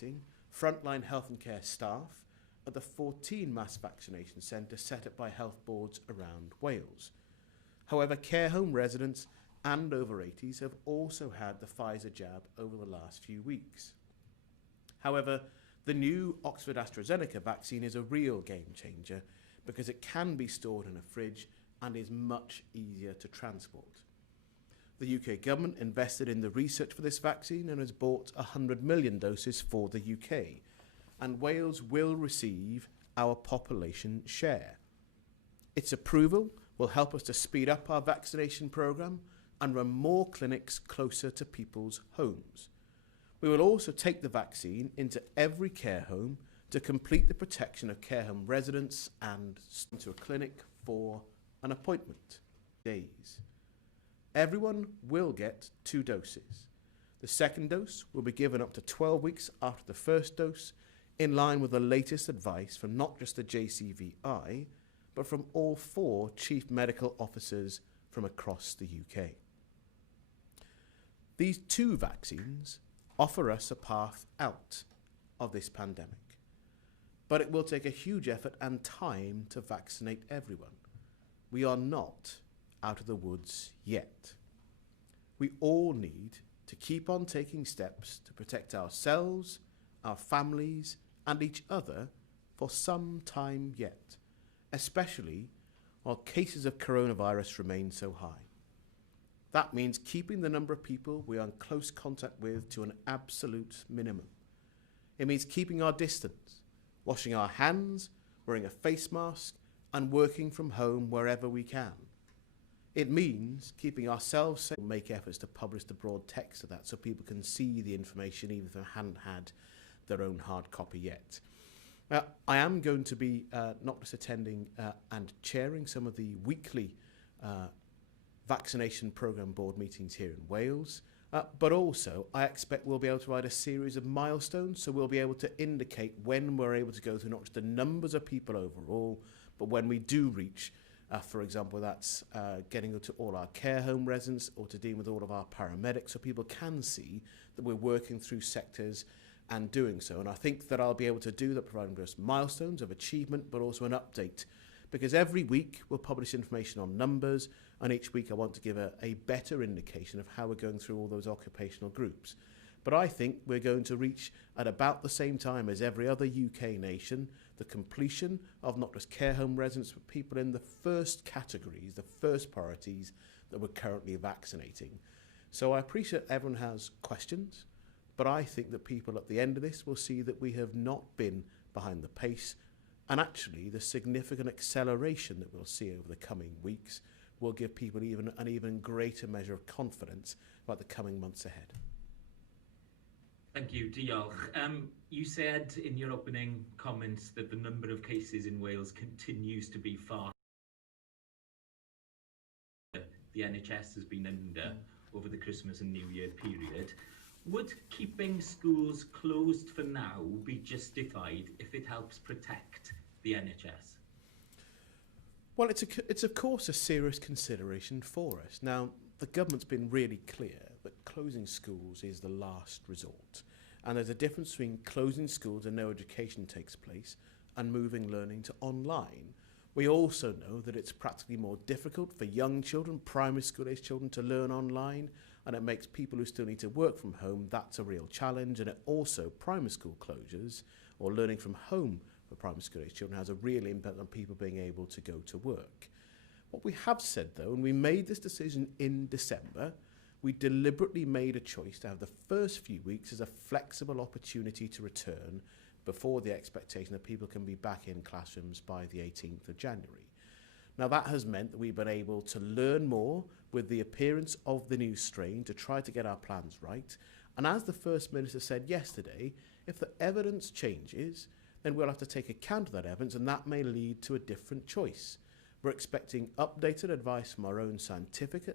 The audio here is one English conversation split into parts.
vaccinating frontline health and care staff at the 14 mass vaccination centres set up by health boards around Wales. However, care home residents and over 80s have also had the Pfizer jab over the last few weeks. However, the new Oxford AstraZeneca vaccine is a real game changer because it can be stored in a fridge and is much easier to transport. The UK government invested in the research for this vaccine and has bought 100 million doses for the UK, and Wales will receive our population share. Its approval will help us to speed up our vaccination programme and run more clinics closer to people's homes. We will also take the vaccine into every care home to complete the protection of care home residents and into a clinic for an appointment. Days. Everyone will get 2 doses. The second dose will be given up to 12 weeks after the first dose, in line with the latest advice from not just the JCVI, but from all 4 chief medical officers from across the UK. These 2 vaccines offer us a path out of this pandemic, but it will take a huge effort and time to vaccinate everyone. We are not out of the woods yet. We all need to keep on taking steps to protect ourselves, our families, and each other for some time yet, especially while cases of coronavirus remain so high. That means keeping the number of people we are in close contact with to an absolute minimum. It means keeping our distance, washing our hands, wearing a face mask, and working from home wherever we can. It means keeping ourselves safe. We'll make efforts to publish the broad text of that so people can see the information even if they haven't had their own hard copy yet. I am going to be not just attending and chairing some of the weekly vaccination programme board meetings here in Wales, but also I expect we'll be able to provide a series of milestones, so we'll be able to indicate when we're able to go through not just the numbers of people overall, but when we do reach, for example, that's getting to all our care home residents or to deal with all of our paramedics, so people can see that we're working through sectors and doing so. And I think that I'll be able to do that, providing us milestones of achievement, but also an update. Because every week we'll publish information on numbers, and each week I want to give a better indication of how we're going through all those occupational groups. But I think we're going to reach at about the same time as every other UK nation the completion of not just care home residents, but people in the first categories, the first priorities that we're currently vaccinating. So I appreciate everyone has questions, but I think that people at the end of this will see that we have not been behind the pace, and actually the significant acceleration that we'll see over the coming weeks will give people an even greater measure of confidence about the coming months ahead. Thank you, diolch. You said in your opening comments that the number of cases in Wales continues to be far. The NHS has been under over the Christmas and New Year period. Would keeping schools closed for now be justified if it helps protect the NHS? Well, it's of course a serious consideration for us. Now, the government's been really clear that closing schools is the last resort. And there's a difference between closing schools and no education takes place and moving learning to online. We also know that it's practically more difficult for young children, primary school age children, to learn online, and it makes people who still need to work from home, that's a real challenge. And it also, primary school closures or learning from home for primary school age children has a real impact on people being able to go to work. What we have said though, and we made this decision in December, we deliberately made a choice to have the first few weeks as a flexible opportunity to return before the expectation that people can be back in classrooms by the 18th of January. Now that has meant that we've been able to learn more with the appearance of the new strain to try to get our plans right. And as the First Minister said yesterday, if the evidence changes, then we'll have to take account of that evidence, and that may lead to a different choice. We're expecting updated advice from our own scientific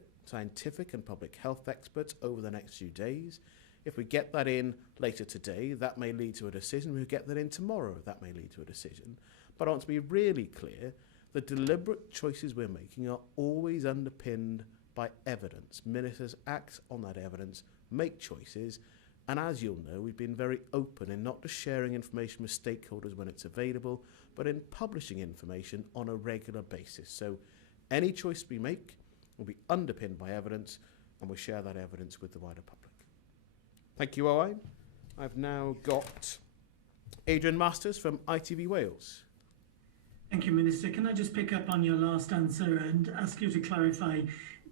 and public health experts over the next few days. If we get that in later today, that may lead to a decision. If we get that in tomorrow, that may lead to a decision. But I want to be really clear, the deliberate choices we're making are always underpinned by evidence. Ministers act on that evidence, make choices, And as you'll know, we've been very open in not just sharing information with stakeholders when it's available, but in publishing information on a regular basis. So any choice we make will be underpinned by evidence, and we share that evidence with the wider public. Thank you, Owain. I've now got Adrian Masters from ITV Wales. Thank you, Minister. Can I just pick up on your last answer and ask you to clarify,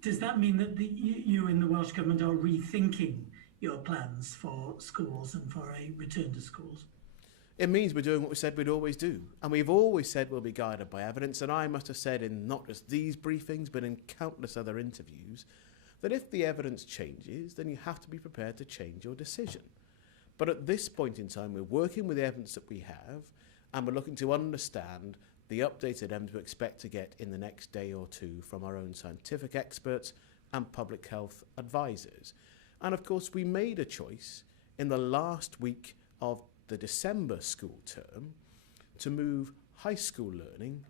does that mean that you in the Welsh Government are rethinking your plans for schools and for a return to schools? It means we're doing what we said we'd always do. And we've always said we'll be guided by evidence. And I must have said in not just these briefings, but in countless other interviews, that if the evidence changes, then you have to be prepared to change your decision. But at this point in time, we're working with the evidence that we have, and we're looking to understand the updated evidence we expect to get in the next day or two from our own scientific experts and public health advisors. And of course, we made a choice in the last week of the December school term to move high school learning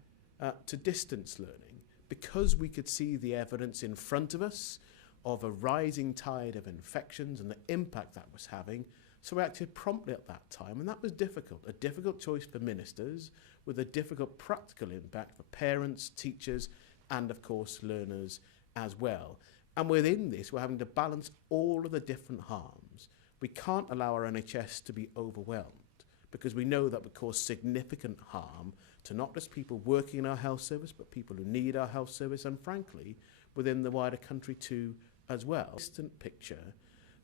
to distance learning because we could see the evidence in front of us of a rising tide of infections and the impact that was having. So we acted promptly at that time, and that was difficult, a difficult choice for ministers with a difficult practical impact for parents, teachers, and of course learners as well. And within this, we're having to balance all of the different harms. We can't allow our NHS to be overwhelmed because we know that would cause significant harm to not just people working in our health service, but people who need our health service, and frankly, within the wider country too as well. Distant picture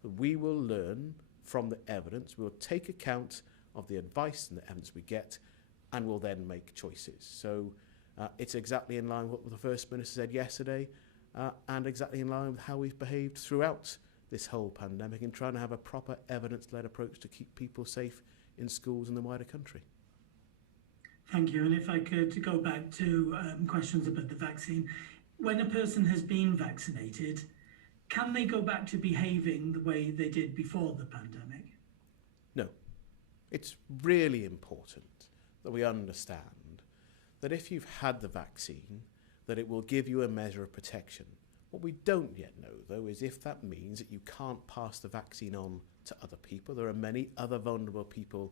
that we will learn from the evidence, we'll take account of the advice and the evidence we get, and we'll then make choices. So it's exactly in line with what the First Minister said yesterday, and exactly in line with how we've behaved throughout this whole pandemic in trying to have a proper evidence-led approach to keep people safe in schools in the wider country. Thank you. And if I could go back to questions about the vaccine. When a person has been vaccinated, can they go back to behaving the way they did before the pandemic? No. It's really important that we understand that if you've had the vaccine, that it will give you a measure of protection. What we don't yet know, though, is if that means that you can't pass the vaccine on to other people. There are many other vulnerable people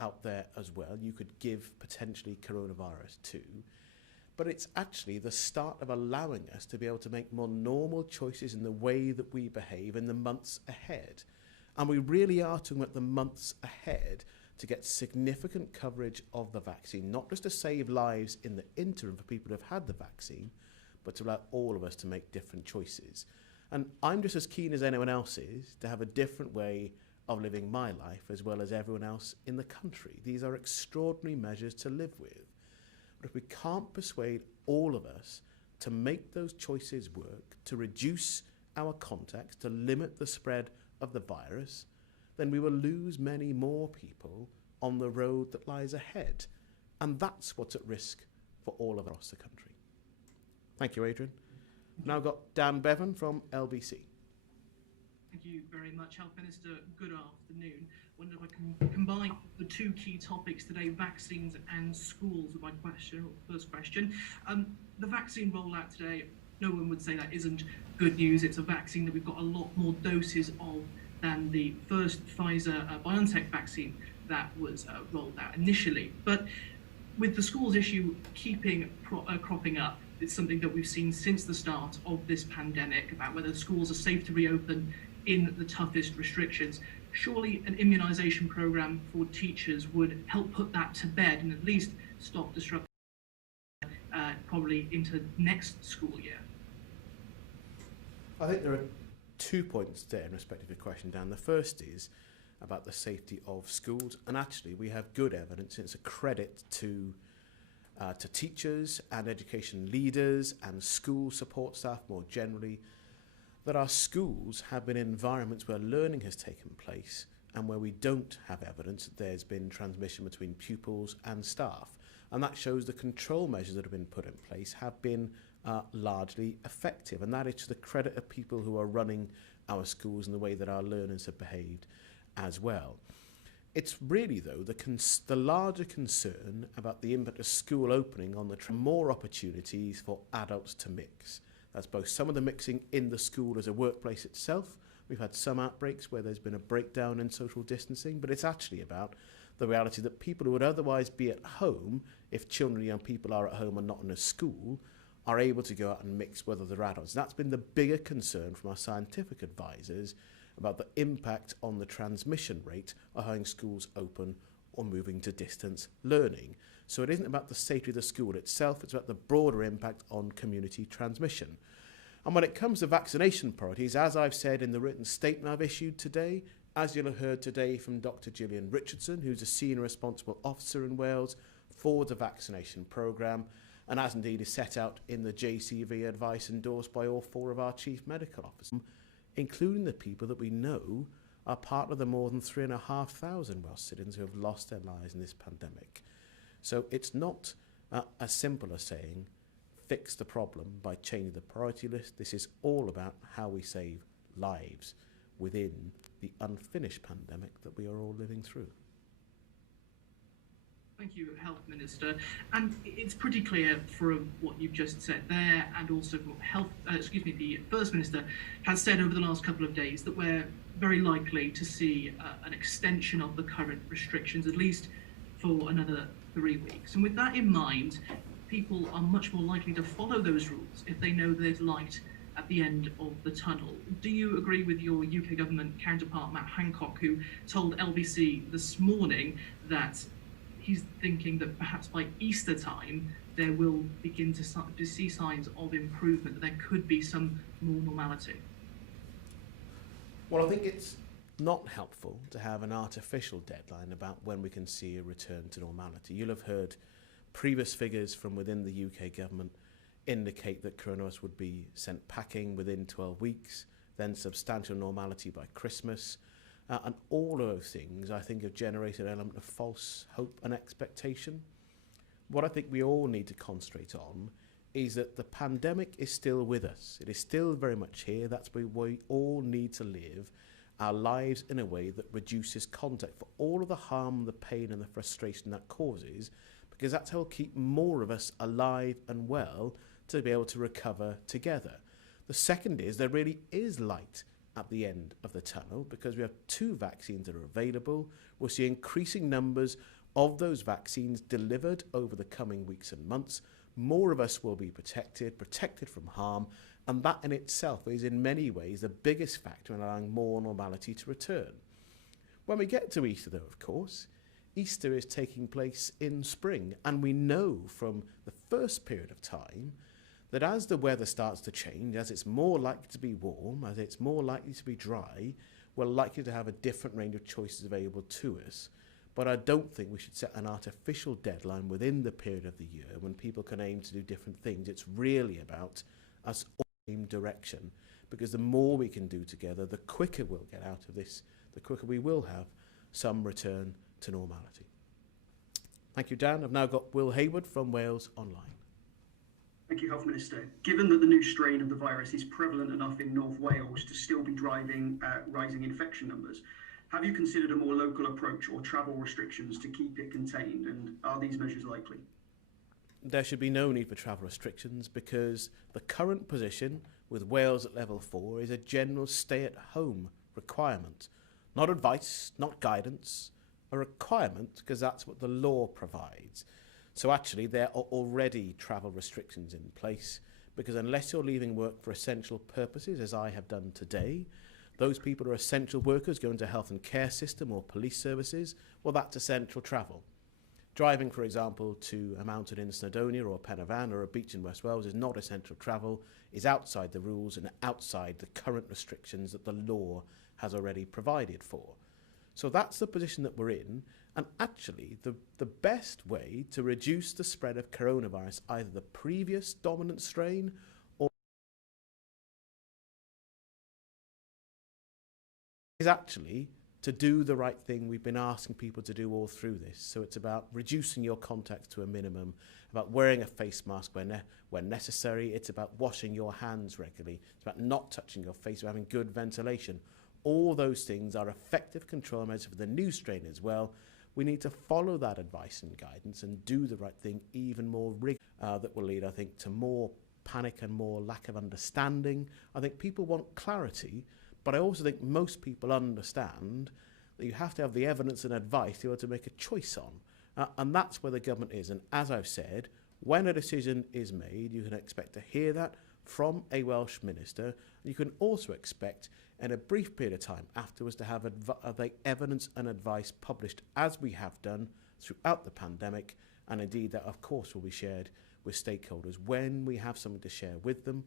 out there as well. You could give potentially coronavirus to. But it's actually the start of allowing us to be able to make more normal choices in the way that we behave in the months ahead. And we really are talking about the months ahead to get significant coverage of the vaccine, not just to save lives in the interim for people who have had the vaccine, but to allow all of us to make different choices. And I'm just as keen as anyone else is to have a different way of living my life as well as everyone else in the country. These are extraordinary measures to live with. But if we can't persuade all of us to make those choices work, to reduce our contacts, to limit the spread of the virus, then we will lose many more people on the road that lies ahead. And that's what's at risk for all of us across the country. Thank you, Adrian. Now got Dan Bevan from LBC. Thank you very much, Health Minister. Good afternoon. Wonder if I can combine the two key topics today, vaccines and schools, with my first question. The vaccine rollout today, no one would say that isn't good news. It's a vaccine that we've got a lot more doses of than the first Pfizer-BioNTech vaccine that was rolled out initially. But with the schools issue cropping up, it's something that we've seen since the start of this pandemic about whether schools are safe to reopen in the toughest restrictions. Surely an immunisation programme for teachers would help put that to bed and at least stop disruption probably into next school year. I think there are 2 points there in respect of your question, Dan. The first is about the safety of schools, and actually we have good evidence. It's a credit to teachers and education leaders and school support staff more generally that our schools have been environments where learning has taken place and where we don't have evidence that there's been transmission between pupils and staff. And that shows the control measures that have been put in place have been largely effective. And that is to the credit of people who are running our schools and the way that our learners have behaved as well. It's really, though, the larger concern about the impact of school opening on the more opportunities for adults to mix. That's both some of the mixing in the school as a workplace itself, We've had some outbreaks where there's been a breakdown in social distancing, but it's actually about the reality that people who would otherwise be at home, if children and young people are at home and not in a school, are able to go out and mix with other adults. And that's been the bigger concern from our scientific advisors about the impact on the transmission rate of having schools open or moving to distance learning. So it isn't about the safety of the school itself, it's about the broader impact on community transmission. And when it comes to vaccination priorities, as I've said in the written statement I've issued today, as you'll have heard today from Dr. Gillian Richardson, who's a senior responsible officer in Wales for the vaccination programme, and as indeed is set out in the JCV advice endorsed by all 4 of our chief medical officers, including the people that we know are part of the more than 3,500 Welsh citizens who have lost their lives in this pandemic. So it's not as simple as saying, fix the problem by changing the priority list. This is all about how we save lives within the unfinished pandemic that we are all living through. Thank you, Health Minister. And it's pretty clear from what you've just said there, and also from what the First Minister has said over the last couple of days, that we're very likely to see an extension of the current restrictions, at least for another 3 weeks. And with that in mind, people are much more likely to follow those rules if they know there's light at the end of the tunnel. Do you agree with your UK government counterpart, Matt Hancock, who told LBC this morning that he's thinking that perhaps by Easter time, there will begin to see signs of improvement, that there could be some more normality? Well, I think it's not helpful to have an artificial deadline about when we can see a return to normality. You'll have heard previous figures from within the UK government indicate that coronavirus would be sent packing within 12 weeks, then substantial normality by Christmas. And all of those things, I think, have generated an element of false hope and expectation. What I think we all need to concentrate on is that the pandemic is still with us. It is still very much here. That's where we all need to live our lives in a way that reduces contact for all of the harm, the pain and the frustration that causes, because that's how we'll keep more of us alive and well to be able to recover together. The second is there really is light at the end of the tunnel, because we have 2 vaccines that are available. We'll see increasing numbers of those vaccines delivered over the coming weeks and months. More of us will be protected from harm, and that in itself is in many ways the biggest factor in allowing more normality to return. When we get to Easter, though, of course, Easter is taking place in spring, and we know from the first period of time that as the weather starts to change, as it's more likely to be warm, as it's more likely to be dry, we're likely to have a different range of choices available to us. But I don't think we should set an artificial deadline within the period of the year when people can aim to do different things. It's really about us all in the same direction, because the more we can do together, the quicker we'll get out of this, the quicker we will have some return to normality. Thank you, Dan. I've now got Will Hayward from Wales Online. Thank you, Health Minister. Given that the new strain of the virus is prevalent enough in North Wales to still be driving rising infection numbers, have you considered a more local approach or travel restrictions to keep it contained, and are these measures likely? There should be no need for travel restrictions, because the current position with Wales at level 4 is a general stay-at-home requirement. Not advice, not guidance, a requirement, because that's what the law provides. So actually there are already travel restrictions in place, because unless you're leaving work for essential purposes, as I have done today, those people are essential workers going to health and care system or police services, well, that's essential travel. Driving, for example, to a mountain in Snowdonia or Penarvan or a beach in West Wales is not essential travel, is outside the rules and outside the current restrictions that the law has already provided for. So that's the position that we're in. And actually, the best way to reduce the spread of coronavirus, either the previous dominant strain or is actually to do the right thing we've been asking people to do all through this. So it's about reducing your contacts to a minimum, about wearing a face mask when necessary. It's about washing your hands regularly. It's about not touching your face, or having good ventilation. All those things are effective control measures for the new strain as well. We need to follow that advice and guidance and do the right thing even more rigorously. That will lead, I think, to more panic and more lack of understanding. I think people want clarity, But I also think most people understand that you have to have the evidence and advice to be able to make a choice on. And that's where the government is. And as I've said, when a decision is made, you can expect to hear that from a Welsh minister. You can also expect in a brief period of time afterwards to have the evidence and advice published as we have done throughout the pandemic, and indeed that of course will be shared with stakeholders when we have something to share with them,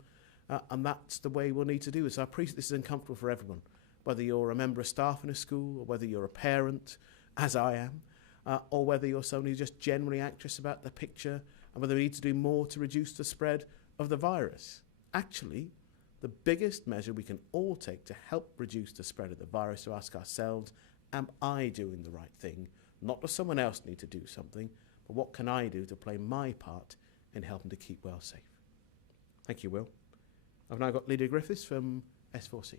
and that's the way we'll need to do it. So I appreciate this is uncomfortable for everyone, whether you're a member of staff in a school or whether you're a parent, as I am, or whether you're somebody who's just generally anxious about the picture and whether we need to do more to reduce the spread of the virus. Actually, the biggest measure we can all take to help reduce the spread of the virus to ask ourselves, am I doing the right thing? Not does someone else need to do something, but what can I do to play my part in helping to keep Wales safe? Thank you, Will. I've now got Lydia Griffiths from S4C.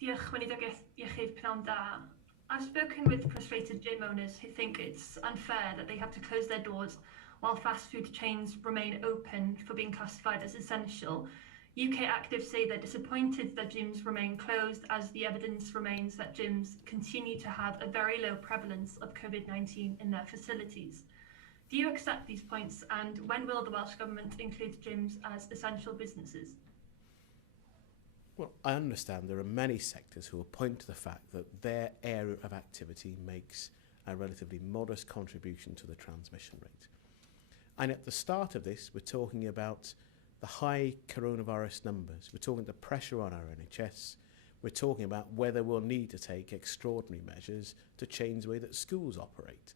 Diolch, Weinidog Iechyd Pnawn Da. I've spoken with frustrated gym owners who think it's unfair that they have to close their doors while fast food chains remain open for being classified as essential. UK actives say they're disappointed that gyms remain closed as the evidence remains that gyms continue to have a very low prevalence of COVID-19 in their facilities. Do you accept these points, and when will the Welsh Government include gyms as essential businesses? Well, I understand there are many sectors who will point to the fact that their area of activity makes a relatively modest contribution to the transmission rate. And at the start of this, we're talking about the high coronavirus numbers. We're talking the pressure on our NHS. We're talking about whether we'll need to take extraordinary measures to change the way that schools operate.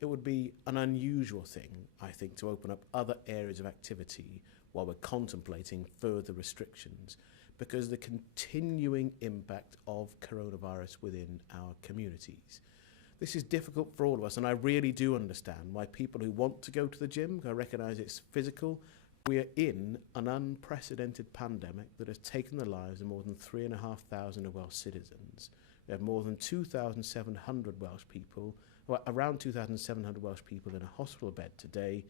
It would be an unusual thing, I think, to open up other areas of activity while we're contemplating further restrictions, because the continuing impact of coronavirus within our communities. This is difficult for all of us, and I really do understand why people who want to go to the gym, I recognise it's physical. We are in an unprecedented pandemic that has taken the lives of more than 3,500 Welsh citizens. We have more than 2,700 Welsh people, well, around 2,700 Welsh people in a hospital bed today.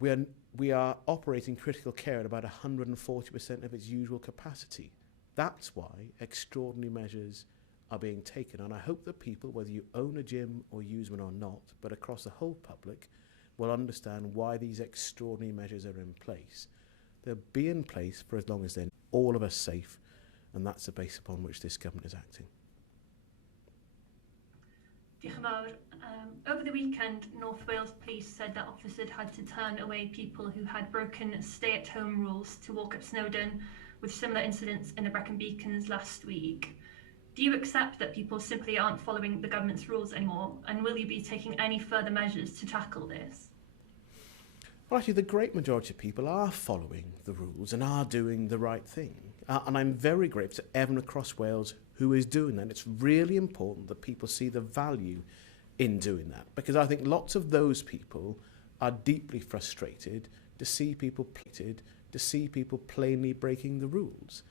We are operating critical care at about 140% of its usual capacity. That's why extraordinary measures are being taken. And I hope that people, whether you own a gym or use one or not, but across the whole public, will understand why these extraordinary measures are in place. They'll be in place for as long as they're all of us safe, and that's the base upon which this government is acting. Diolch yn fawr. Over the weekend, North Wales Police said that officers had to turn away people who had broken stay-at-home rules to walk up Snowdon, with similar incidents in the Brecon Beacons last week. Do you accept that people simply aren't following the government's rules anymore, and will you be taking any further measures to tackle this? Well, actually, the great majority of people are following the rules and are doing the right thing. And I'm very grateful to everyone across Wales who is doing that. It's really important that people see the value in doing that, because I think lots of those people are deeply frustrated to see people plainly breaking the rules.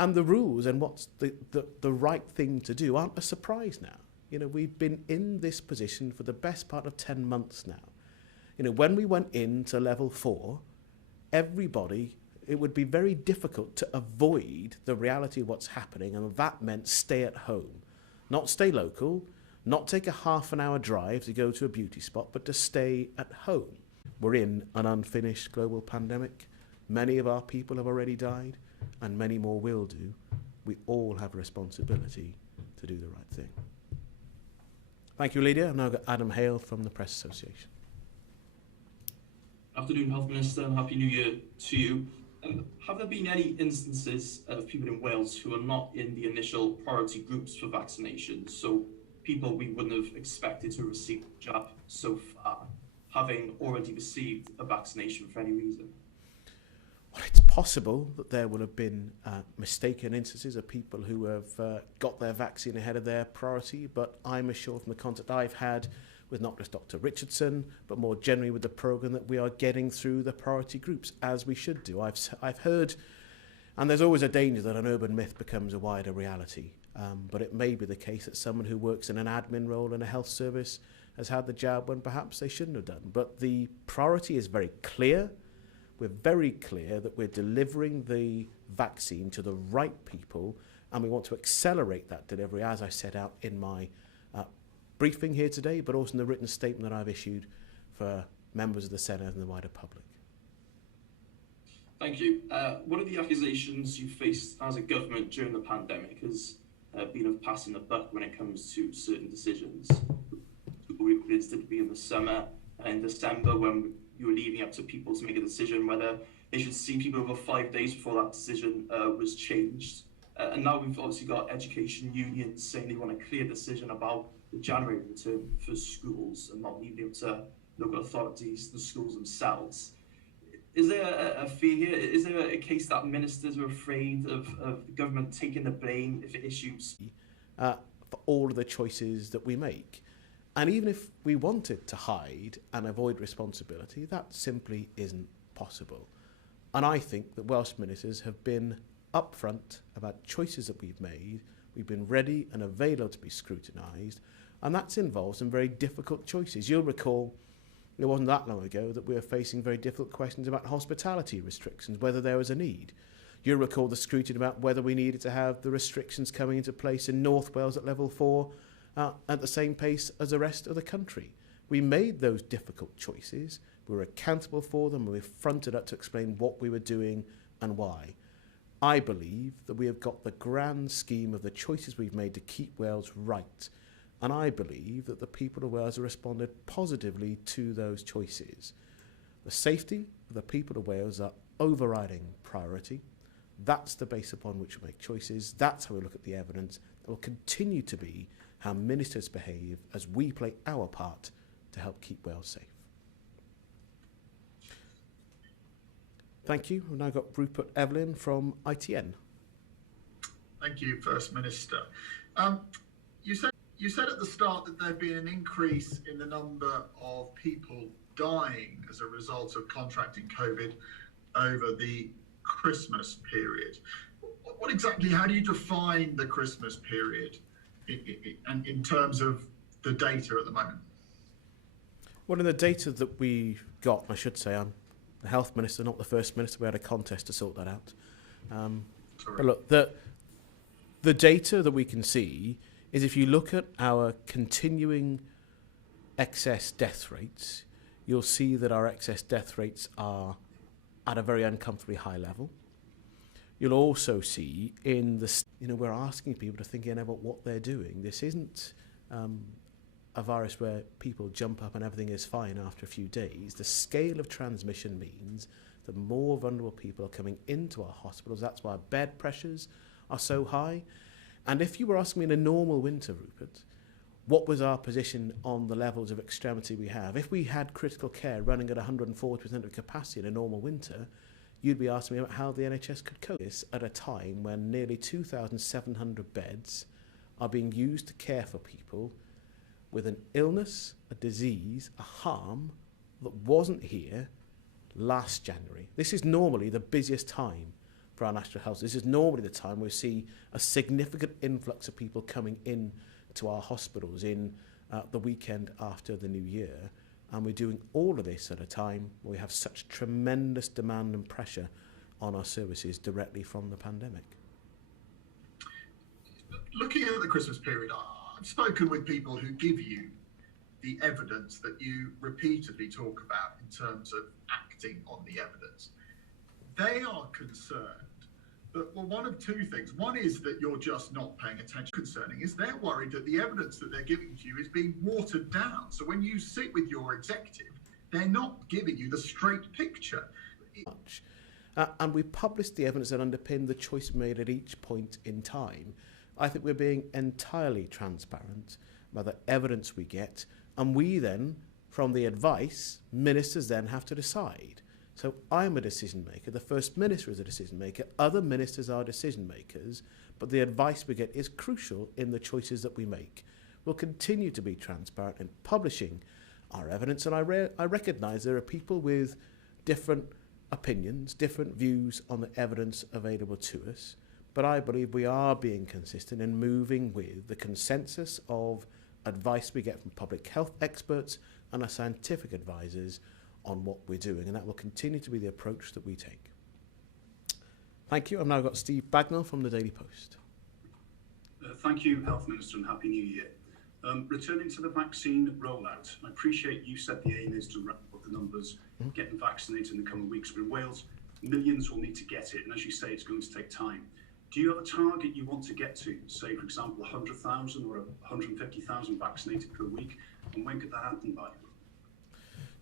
And the rules and what's the right thing to do aren't a surprise now. You know, we've been in this position for the best part of 10 months now. You know, when we went into level 4, it would be very difficult to avoid the reality of what's happening, and that meant stay at home. Not stay local, not take a half an hour drive to go to a beauty spot, but to stay at home. We're in an unfinished global pandemic. Many of our people have already died, and many more will do. We all have a responsibility to do the right thing. Thank you, Lydia. I've now got Adam Hale from the Press Association. Afternoon, Health Minister, and Happy New Year to you. Have there been any instances of people in Wales who are not in the initial priority groups for vaccinations, so people we wouldn't have expected to receive the jab so far, having already received a vaccination for any reason? Well, it's possible that there will have been mistaken instances of people who have got their vaccine ahead of their priority, but I'm assured from the contact I've had with not just Dr. Richardson, but more generally with the programme, that we are getting through the priority groups, as we should do. I've heard, and there's always a danger that an urban myth becomes a wider reality, but it may be the case that someone who works in an admin role in a health service has had the jab when perhaps they shouldn't have done. But the priority is very clear. We're very clear that we're delivering the vaccine to the right people, and we want to accelerate that delivery, as I set out in my briefing here today, but also in the written statement that I've issued for members of the Senate and the wider public. Thank you. One of the accusations you faced as a government during the pandemic has been of passing the buck when it comes to certain decisions. We visited to be in the summer in December when you were leaving up to people to make a decision whether they should see people over 5 days before that decision was changed. And now we've obviously got education unions saying they want a clear decision about the January return for schools and not leaving it to local authorities, the schools themselves. Is there a fear here? Is there a case that ministers are afraid of the government taking the blame if it issues? For all of the choices that we make. And even if we wanted to hide and avoid responsibility, that simply isn't possible. And I think that Welsh ministers have been upfront about choices that we've made. We've been ready and available to be scrutinised, and that's involved some very difficult choices. You'll recall it wasn't that long ago that we were facing very difficult questions about hospitality restrictions, whether there was a need. You'll recall the scrutiny about whether we needed to have the restrictions coming into place in North Wales at level 4 at the same pace as the rest of the country. We made those difficult choices, we were accountable for them, and we fronted up to explain what we were doing and why. I believe that we have got the grand scheme of the choices we've made to keep Wales right, and I believe that the people of Wales have responded positively to those choices. The safety of the people of Wales are overriding priority. That's the base upon which we make choices. That's how we look at the evidence. It will continue to be how ministers behave as we play our part to help keep Wales safe. Thank you. We've now got Rupert Evelyn from ITN. Thank you, First Minister. You said at the start that there'd been an increase in the number of people dying as a result of contracting COVID over the Christmas period. What exactly, how do you define the Christmas period in terms of the data at the moment? Well, in the data that we got, I should say, I'm the Health Minister, not the First Minister. We had a contest to sort that out. But look, the data that we can see is if you look at our continuing excess death rates, you'll see that our excess death rates are at a very uncomfortably high level. You'll also see in the, we're asking people to think again about what they're doing. This isn't a virus where people jump up and everything is fine after a few days. The scale of transmission means that more vulnerable people are coming into our hospitals. That's why our bed pressures are so high. And if you were asking me in a normal winter, Rupert, what was our position on the levels of extremity we have? If we had critical care running at 140% of capacity in a normal winter, you'd be asking me about how the NHS could cope this at a time when nearly 2,700 beds are being used to care for people with an illness, a disease, a harm that wasn't here last January. This is normally the busiest time for our national health. This is normally the time we see a significant influx of people coming in to our hospitals in the weekend after the new year. And we're doing all of this at a time where we have such tremendous demand and pressure on our services directly from the pandemic. Looking at the Christmas period, I've spoken with people who give you the evidence that you repeatedly talk about in terms of acting on the evidence. They are concerned that, well, one of two things. One is that you're just not paying attention. Concerning is they're worried that the evidence that they're giving to you is being watered down. So when you sit with your executive, they're not giving you the straight picture. And we published the evidence that underpinned the choice made at each point in time. I think we're being entirely transparent about the evidence we get, and we then, from the advice, ministers then have to decide. So I'm a decision maker, the First Minister is a decision maker, other ministers are decision makers, but the advice we get is crucial in the choices that we make. We'll continue to be transparent in publishing our evidence, and I recognise there are people with different opinions, different views on the evidence available to us, but I believe we are being consistent in moving with the consensus of advice we get from public health experts and our scientific advisors on what we're doing, and that will continue to be the approach that we take. Thank you. I've now got Steve Bagnall from the Daily Post. Thank you, Health Minister, and Happy New Year. Returning to the vaccine rollout, I appreciate you said the aim is to ramp up the numbers, getting vaccinated in the coming weeks, but in Wales, millions will need to get it, and as you say, it's going to take time. Do you have a target you want to get to, say, for example, 100,000 or 150,000 vaccinated per week, and when could that happen by?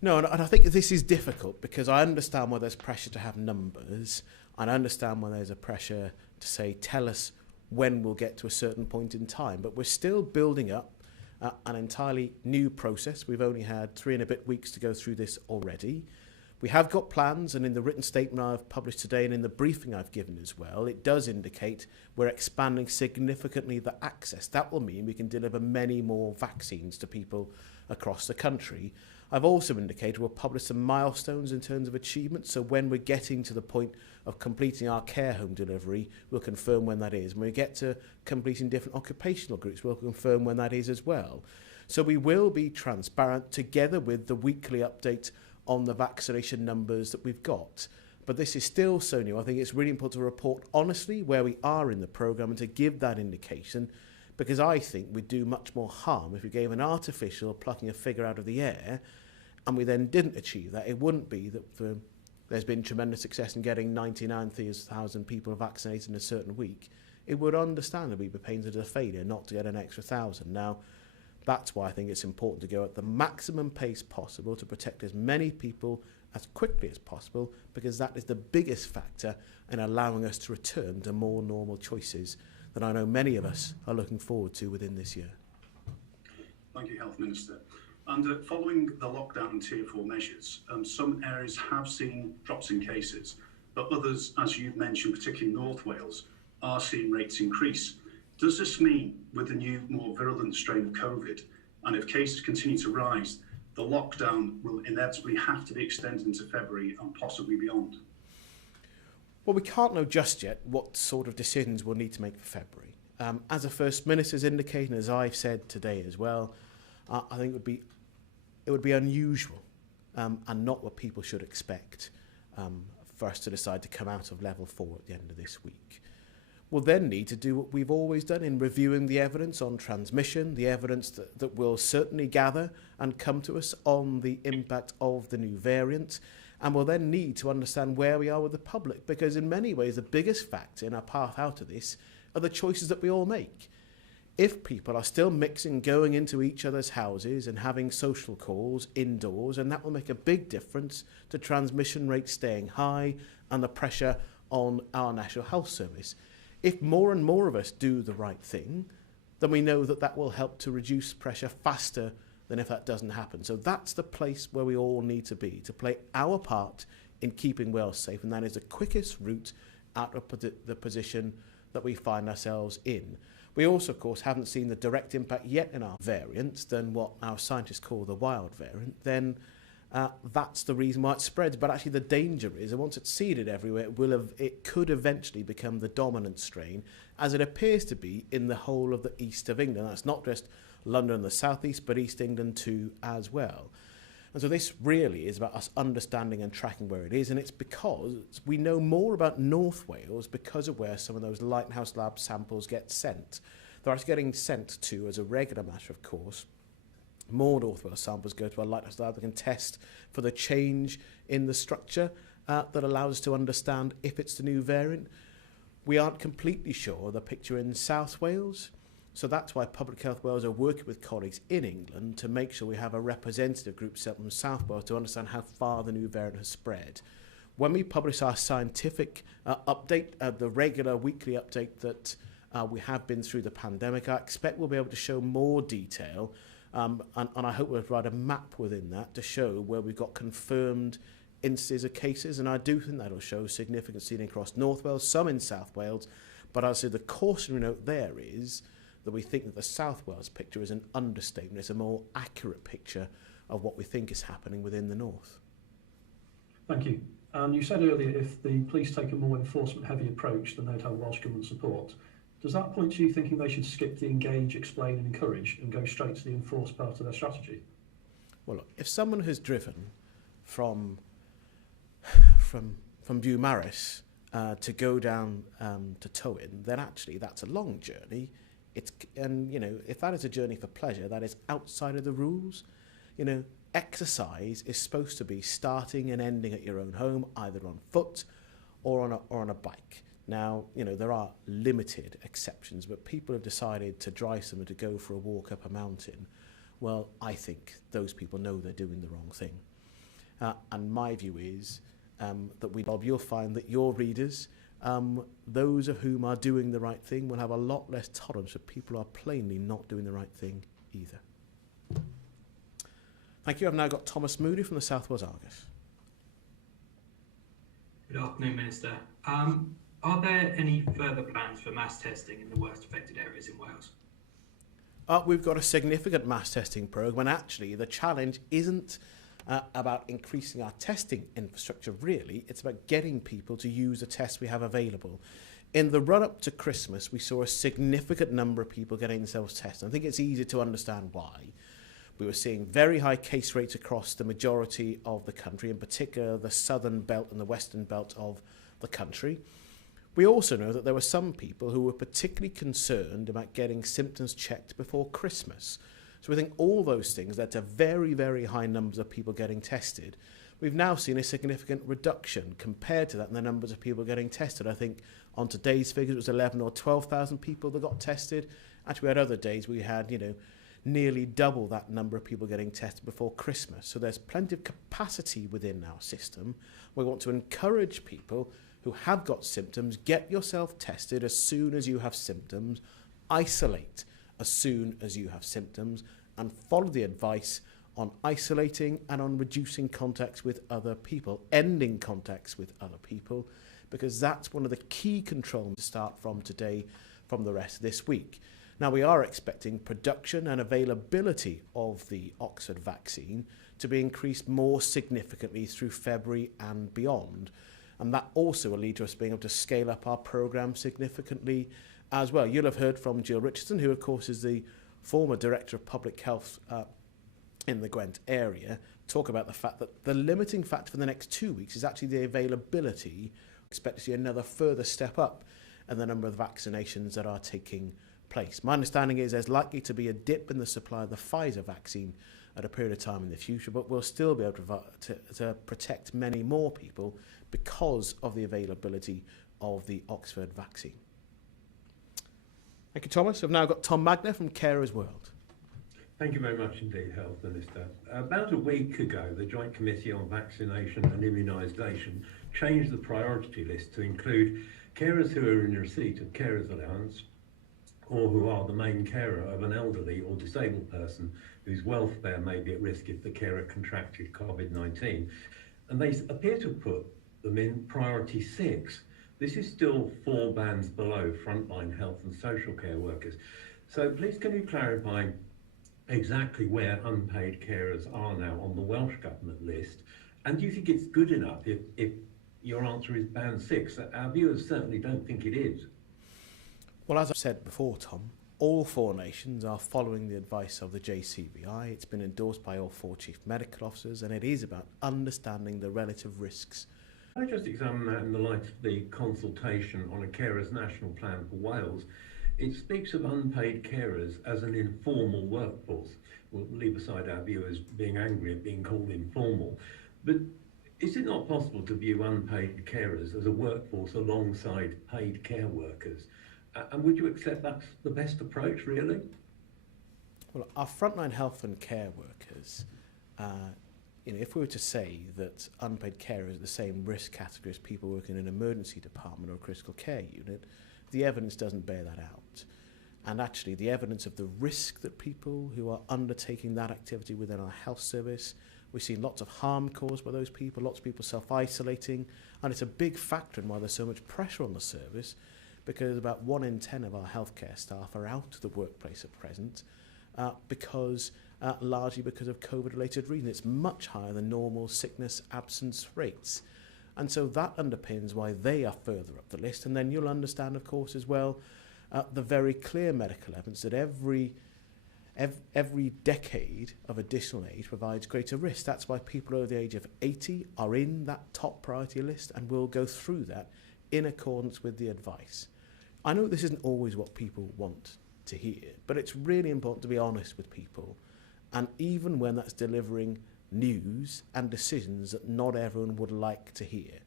No, and I think this is difficult because I understand why there's pressure to have numbers, and I understand why there's a pressure to say, tell us when we'll get to a certain point in time. But we're still building up an entirely new process. We've only had 3 and a bit weeks to go through this already. We have got plans, and in the written statement I've published today and in the briefing I've given as well, it does indicate we're expanding significantly the access. That will mean we can deliver many more vaccines to people across the country. I've also indicated we'll publish some milestones in terms of achievement, so when we're getting to the point of completing our care home delivery, we'll confirm when that is. When we get to completing different occupational groups, we'll confirm when that is as well. So we will be transparent together with the weekly update on the vaccination numbers that we've got. But this is still so new. I think it's really important to report honestly where we are in the programme and to give that indication, because I think we'd do much more harm if we gave an artificial plucking a figure out of the air and we then didn't achieve that. It wouldn't be that there's been tremendous success in getting 99,000 people vaccinated in a certain week. It would understandably be painted as a failure not to get an extra 1,000. Now, that's why I think it's important to go at the maximum pace possible to protect as many people as quickly as possible, because that is the biggest factor in allowing us to return to more normal choices that I know many of us are looking forward to within this year. Thank you, Health Minister. And following the lockdown and Tier 4 measures, some areas have seen drops in cases, but others, as you've mentioned, particularly North Wales, are seeing rates increase. Does this mean, with the new, more virulent strain of COVID, and if cases continue to rise, the lockdown will inevitably have to be extended into February and possibly beyond? Well, we can't know just yet what sort of decisions we'll need to make for February. As the First Minister's indicated, and as I've said today as well, I think it would be unusual and not what people should expect for us to decide to come out of level 4 at the end of this week. We'll then need to do what we've always done in reviewing the evidence on transmission, the evidence that will certainly gather and come to us on the impact of the new variant. And we'll then need to understand where we are with the public, because in many ways the biggest factor in our path out of this are the choices that we all make. If people are still mixing, going into each other's houses and having social calls indoors, and that will make a big difference to transmission rates staying high and the pressure on our National Health Service. If more and more of us do the right thing, then we know that that will help to reduce pressure faster than if that doesn't happen. So that's the place where we all need to be, to play our part in keeping Wales safe, and that is the quickest route out of the position that we find ourselves in. We also, of course, haven't seen the direct impact yet in our variants than what our scientists call the wild variant. Then that's the reason why it spreads. But actually the danger is that once it's seeded everywhere, it could eventually become the dominant strain, as it appears to be in the whole of the east of England. That's not just London and the southeast, but East England too as well. And so this really is about us understanding and tracking where it is, and it's because we know more about North Wales because of where some of those Lighthouse Lab samples get sent. They're actually getting sent to, as a regular matter of course, more North Wales samples go to our Lighthouse Lab that can test for the change in the structure that allows us to understand if it's the new variant. We aren't completely sure of the picture in South Wales, so that's why Public Health Wales are working with colleagues in England to make sure we have a representative group set from South Wales to understand how far the new variant has spread. When we publish our scientific update, the regular weekly update that we have been through the pandemic, I expect we'll be able to show more detail, and I hope we'll provide a map within that to show where we've got confirmed instances of cases, and I do think that'll show significant seeding across North Wales, some in South Wales, but I'll say the cautionary note there is that we think that the South Wales picture is an understatement. It's a more accurate picture of what we think is happening within the north. Thank you. You said earlier if the police take a more enforcement-heavy approach, then they'd have Welsh Government support. Does that point to you thinking they should skip the engage, explain and encourage and go straight to the enforce part of their strategy? Well, look, if someone has driven from Beaumaris to go down to Towyn, then actually that's a long journey. And if that is a journey for pleasure, that is outside of the rules. Exercise is supposed to be starting and ending at your own home, either on foot or on a bike. Now, there are limited exceptions, but people have decided to drive somewhere to go for a walk up a mountain. Well, I think those people know they're doing the wrong thing. And my view is that Bob, you'll find that your readers, those of whom are doing the right thing, will have a lot less tolerance for people who are plainly not doing the right thing either. Thank you. I've now got Thomas Moody from the South Wales Argus. Good afternoon, Minister. Are there any further plans for mass testing in the worst affected areas in Wales? We've got a significant mass testing programme, and actually the challenge isn't about increasing our testing infrastructure, really. It's about getting people to use the tests we have available. In the run-up to Christmas, we saw a significant number of people getting themselves tested. I think it's easy to understand why. We were seeing very high case rates across the majority of the country, in particular the southern belt and the western belt of the country. We also know that there were some people who were particularly concerned about getting symptoms checked before Christmas. So we think all those things led to very, very high numbers of people getting tested. We've now seen a significant reduction compared to that in the numbers of people getting tested. I think on today's figures it was 11 or 12,000 people that got tested. Actually, we had other days we had, nearly double that number of people getting tested before Christmas. So there's plenty of capacity within our system. We want to encourage people who have got symptoms, get yourself tested as soon as you have symptoms, isolate as soon as you have symptoms, and follow the advice on isolating and on reducing contacts with other people, ending contacts with other people, because that's one of the key controls to start from today, from the rest of this week. Now, we are expecting production and availability of the Oxford vaccine to be increased more significantly through February and beyond. And that also will lead to us being able to scale up our programme significantly as well. You'll have heard from Jill Richardson, who, of course, is the former Director of Public Health in the Gwent area, talk about the fact that the limiting factor for the next 2 weeks is actually the availability. We expect to see another further step up in the number of vaccinations that are taking place. My understanding is there's likely to be a dip in the supply of the Pfizer vaccine at a period of time in the future, but we'll still be able to protect many more people because of the availability of the Oxford vaccine. Thank you, Thomas. I've now got Tom Magner from Carers World. Thank you very much indeed, Health Minister. About a week ago, the Joint Committee on Vaccination and Immunisation changed the priority list to include carers who are in receipt of carers allowance, or who are the main carer of an elderly or disabled person whose welfare may be at risk if the carer contracted COVID-19. And they appear to have put them in priority 6. This is still 4 bands below frontline health and social care workers. So please can you clarify exactly where unpaid carers are now on the Welsh Government list? And do you think it's good enough if your answer is band 6? Our viewers certainly don't think it is. Well, as I've said before, Tom, all 4 nations are following the advice of the JCVI. It's been endorsed by all 4 chief medical officers, and it is about understanding the relative risks. Can I just examine that in the light of the consultation on a carers national plan for Wales? It speaks of unpaid carers as an informal workforce. We'll leave aside our viewers being angry at being called informal, but is it not possible to view unpaid carers as a workforce alongside paid care workers? And would you accept that's the best approach, really? Well, our frontline health and care workers, if we were to say that unpaid carers are the same risk category as people working in an emergency department or a critical care unit, the evidence doesn't bear that out. And actually, the evidence of the risk that people who are undertaking that activity within our health service, we've seen lots of harm caused by those people, lots of people self-isolating, and it's a big factor in why there's so much pressure on the service, because about 1 in 10 of our healthcare staff are out of the workplace at present, largely because of COVID-related reasons. It's much higher than normal sickness absence rates. And so that underpins why they are further up the list. And then you'll understand, of course, as well, the very clear medical evidence that every Every decade of additional age provides greater risk. That's why people over the age of 80 are in that top priority list and will go through that in accordance with the advice. I know this isn't always what people want to hear, but it's really important to be honest with people, and even when that's delivering news and decisions that not everyone would like to hear.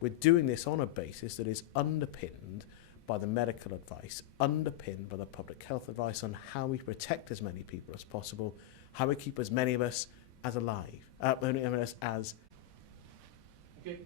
We're doing this on a basis that is underpinned by the medical advice, underpinned by the public health advice on how we protect as many people as possible, how we keep as many of us as alive, as Okay.